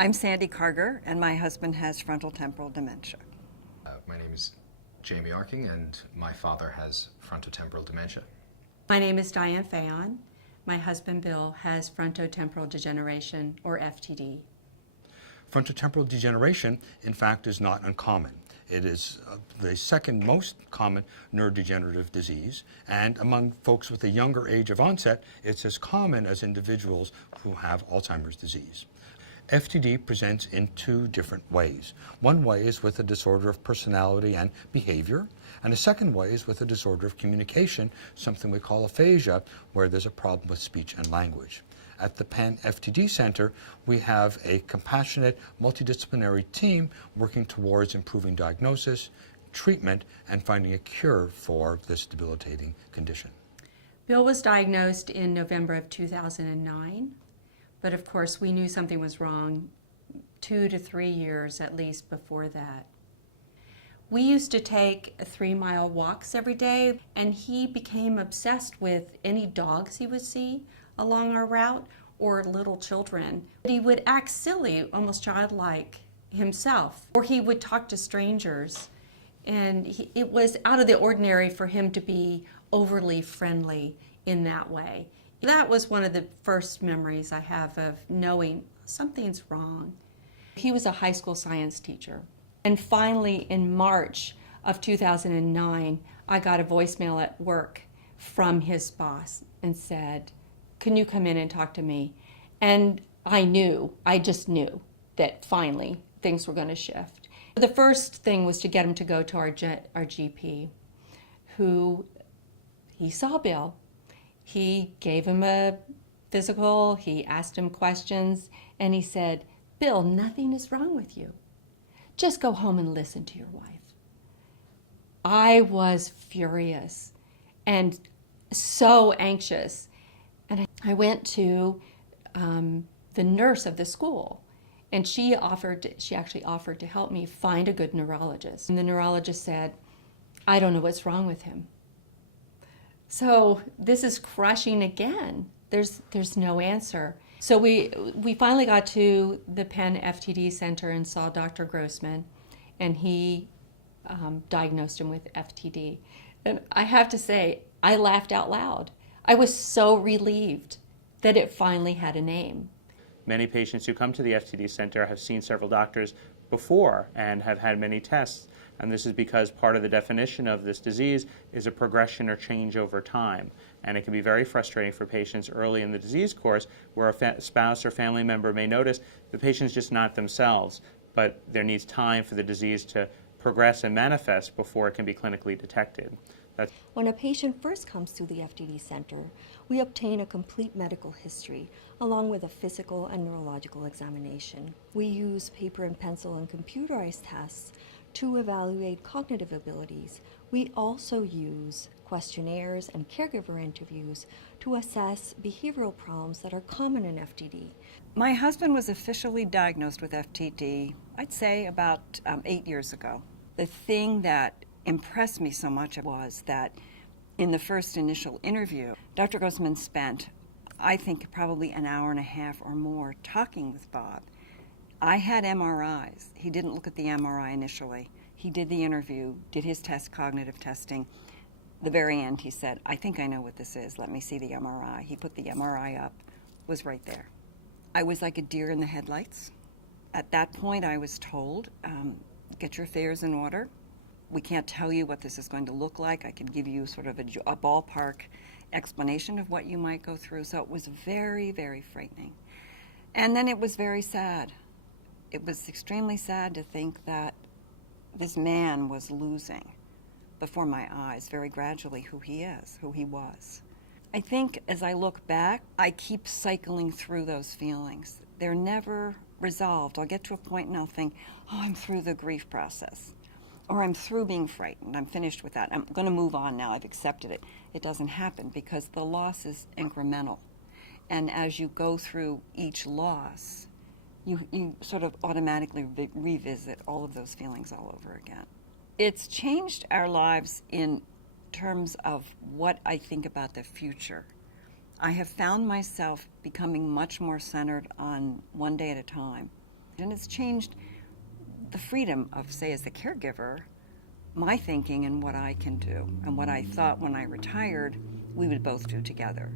I'm Sandy Carger, and my husband has frontotemporal dementia. My name is Jamie Arking, and my father has frontotemporal dementia. My name is Diane Fayon. My husband Bill has frontotemporal degeneration, or FTD. Frontotemporal degeneration, in fact, is not uncommon. It is the second most common neurodegenerative disease, and among folks with a younger age of onset, it's as common as individuals who have Alzheimer's disease. FTD presents in two different ways. One way is with a disorder of personality and behavior, and a second way is with a disorder of communication, something we call aphasia, where there's a problem with speech and language. At the Penn FTD Center, we have a compassionate, multidisciplinary team working towards improving diagnosis, treatment, and finding a cure for this debilitating condition. Bill was diagnosed in November of 2009, but of course we knew something was wrong 2 to 3 years at least before that. We used to take 3-mile walks every day, and he became obsessed with any dogs he would see along our route or little children. He would act silly, almost childlike himself, or he would talk to strangers, and it was out of the ordinary for him to be overly friendly in that way. That was one of the first memories I have of knowing something's wrong. He was a high school science teacher, and finally in March of 2009, I got a voicemail at work from his boss and said, "Can you come in and talk to me?" And I just knew that finally things were going to shift. The first thing was to get him to go to our GP, who he saw Bill. He gave him a physical, he asked him questions, and he said, "Bill, nothing is wrong with you. Just go home and listen to your wife." I was furious and so anxious. And I went to the nurse of the school, and she actually offered to help me find a good neurologist. And the neurologist said, "I don't know what's wrong with him." So this is crushing again. There's no answer. So we finally got to the Penn FTD Center and saw Dr. Grossman, and he diagnosed him with FTD. And I have to say, I laughed out loud. I was so relieved that it finally had a name. Many patients who come to the FTD Center have seen several doctors before and have had many tests, and this is because part of the definition of this disease is a progression or change over time. And it can be very frustrating for patients early in the disease course where a spouse or family member may notice the patient's just not themselves, but there needs time for the disease to progress and manifest before it can be clinically detected. When a patient first comes to the FTD Center, we obtain a complete medical history along with a physical and neurological examination. We use paper and pencil and computerized tests to evaluate cognitive abilities. We also use questionnaires and caregiver interviews to assess behavioral problems that are common in FTD. My husband was officially diagnosed with FTD, I'd say about 8 years ago. The thing that impressed me so much was that in the first initial interview, Dr. Grossman spent, I think, probably an hour and a half or more talking with Bob. I had MRIs. He didn't look at the MRI initially. He did the interview, did his test, cognitive testing. The very end, he said, "I think I know what this is. Let me see the MRI." He put the MRI up, was right there. I was like a deer in the headlights. At that point, I was told, get your affairs in order. We can't tell you what this is going to look like. I can give you sort of a ballpark explanation of what you might go through. So it was very, very frightening. And then it was very sad. It was extremely sad to think that this man was losing before my eyes very gradually who he is, who he was. I think as I look back, I keep cycling through those feelings. They're never resolved. I'll get to a point and I'll think, oh, I'm through the grief process. Or I'm through being frightened. I'm finished with that. I'm going to move on now. I've accepted it. It doesn't happen because the loss is incremental. And as you go through each loss, you sort of automatically revisit all of those feelings all over again. It's changed our lives in terms of what I think about the future. I have found myself becoming much more centered on one day at a time And it's changed the freedom of, say, as the caregiver, my thinking and what I can do, and what I thought when I retired we would both do together.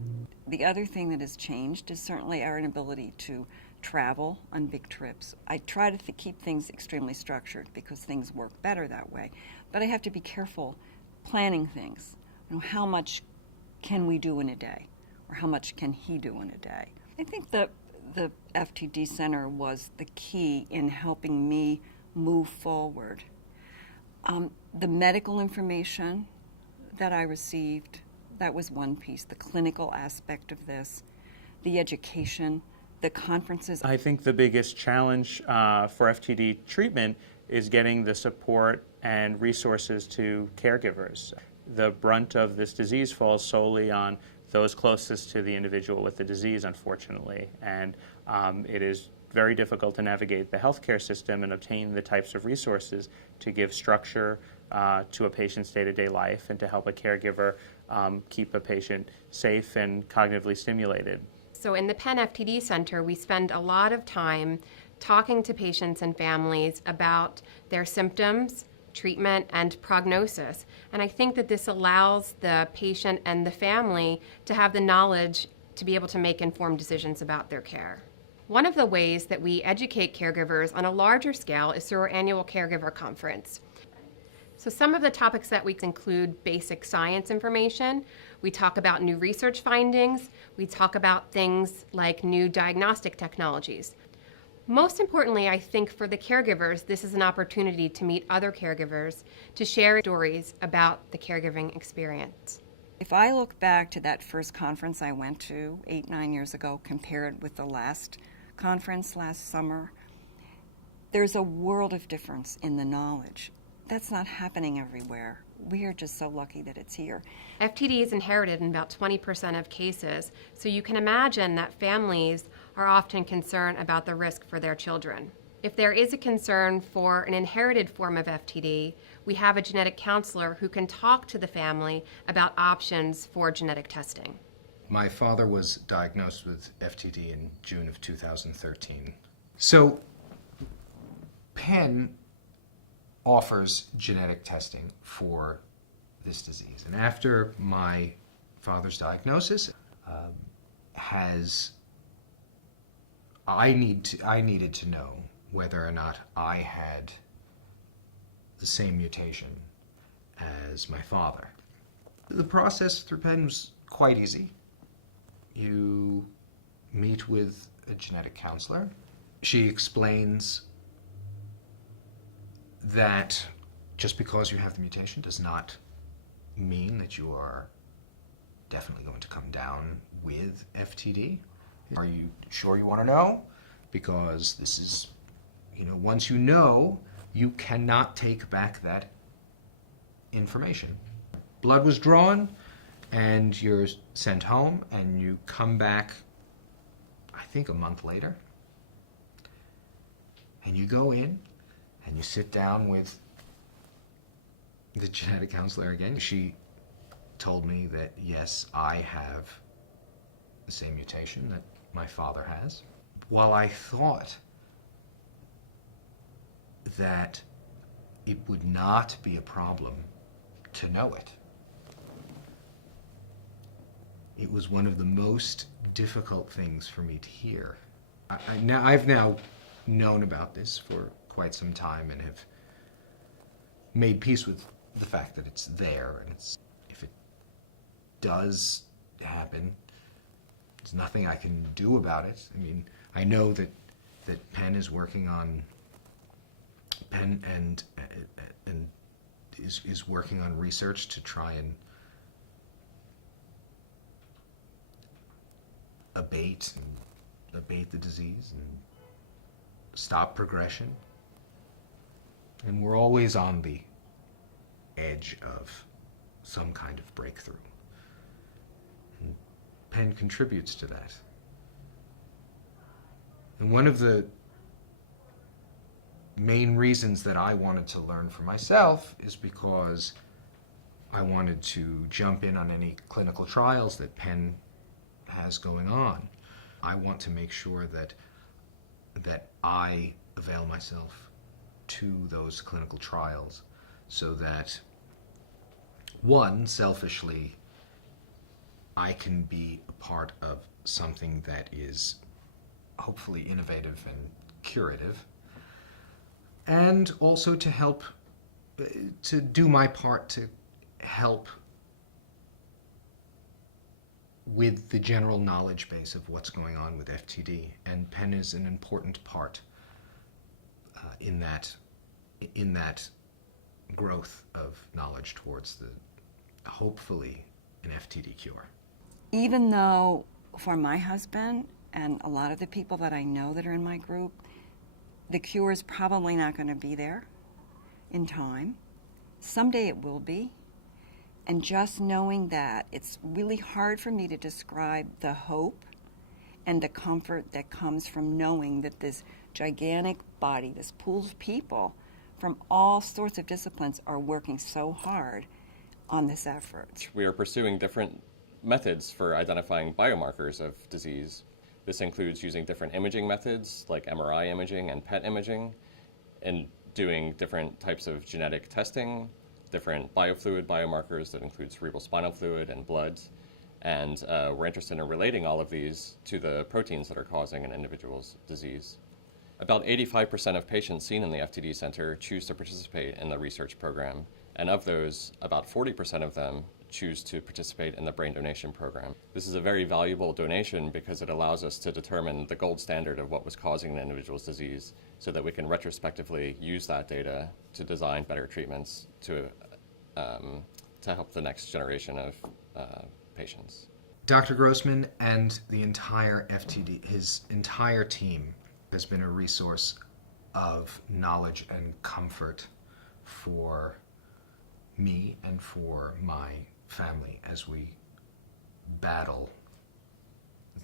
The other thing that has changed is certainly our inability to travel on big trips. I try to keep things extremely structured because things work better that way, but I have to be careful planning things. You know, how much can we do in a day, or how much can he do in a day? I think the FTD Center was the key in helping me move forward. The medical information that I received, that was one piece. The clinical aspect of this, the education, the conferences. I think the biggest challenge for FTD treatment is getting the support and resources to caregivers. The brunt of this disease falls solely on those closest to the individual with the disease, unfortunately, and it is very difficult to navigate the healthcare system and obtain the types of resources to give structure to a patient's day-to-day life and to help a caregiver keep a patient safe and cognitively stimulated. So in the Penn FTD Center, we spend a lot of time talking to patients and families about their symptoms, treatment, and prognosis. And I think that this allows the patient and the family to have the knowledge to be able to make informed decisions about their care. One of the ways that we educate caregivers on a larger scale is through our annual caregiver conference. So some of the topics that we include basic science information. We talk about new research findings. We talk about things like new diagnostic technologies. Most importantly, I think for the caregivers, this is an opportunity to meet other caregivers, to share stories about the caregiving experience. If I look back to that first conference I went to 8-9 years ago, compared with the last conference last summer, there's a world of difference in the knowledge. That's not happening everywhere. We are just so lucky that it's here. FTD is inherited in about 20% of cases, so you can imagine that families are often concerned about the risk for their children. If there is a concern for an inherited form of FTD, we have a genetic counselor who can talk to the family about options for genetic testing. My father was diagnosed with FTD in June of 2013. So Penn offers genetic testing for this disease. And after my father's diagnosis, I needed to know whether or not I had the same mutation as my father. The process through Penn was quite easy. You meet with a genetic counselor. She explains that just because you have the mutation does not mean that you are definitely going to come down with FTD. Are you sure you want to know? Because this is, once you know, you cannot take back that information. Blood was drawn, and you're sent home, and you come back, I think, a month later, and you go in, and you sit down with the genetic counselor again. She told me that, yes, I have the same mutation that my father has. While I thought that it would not be a problem to know it, it was one of the most difficult things for me to hear. I've now known about this for quite some time and have made peace with the fact that it's there, and if it does happen, there's nothing I can do about it. I mean, I know that Penn is working on and is working on research to try and abate the disease and stop progression. And we're always on the edge of some kind of breakthrough. And Penn contributes to that. And one of the main reasons that I wanted to learn for myself is because I wanted to jump in on any clinical trials that Penn has going on. I want to make sure that I avail myself to those clinical trials so that, one, selfishly, I can be a part of something that is hopefully innovative and curative, and also to help, to do my part to help with the general knowledge base of what's going on with FTD. And Penn is an important part in that growth of knowledge towards the, hopefully, an FTD cure. Even though for my husband and a lot of the people that I know that are in my group, the cure is probably not going to be there in time. Someday it will be. And just knowing that, it's really hard for me to describe the hope and the comfort that comes from knowing that this gigantic body, this pool of people from all sorts of disciplines are working so hard on this effort. We are pursuing different methods for identifying biomarkers of disease. This includes using different imaging methods like MRI imaging and PET imaging, and doing different types of genetic testing, different biofluid biomarkers that include cerebrospinal fluid and blood. And we're interested in relating all of these to the proteins that are causing an individual's disease. About 85% of patients seen in the FTD Center choose to participate in the research program, and of those, about 40% of them choose to participate in the brain donation program. This is a very valuable donation because it allows us to determine the gold standard of what was causing an individual's disease so that we can retrospectively use that data to design better treatments to help the next generation of patients. Dr. Grossman and the entire FTD, his entire team, has been a resource of knowledge and comfort for me and for my family as we battle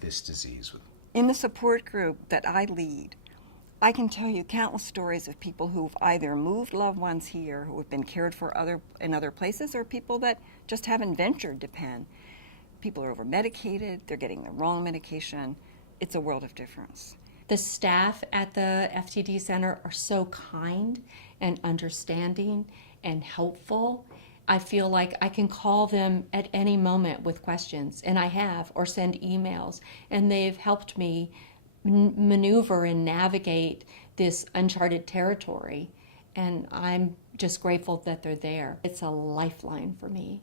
this disease. In the support group that I lead, I can tell you countless stories of people who've either moved loved ones here, who have been cared for in other places, or people that just haven't ventured to Penn. People are over-medicated, they're getting the wrong medication. It's a world of difference. The staff at the FTD Center are so kind and understanding and helpful. I feel like I can call them at any moment with questions, and I have, or send emails, and they've helped me maneuver and navigate this uncharted territory, and I'm just grateful that they're there. It's a lifeline for me.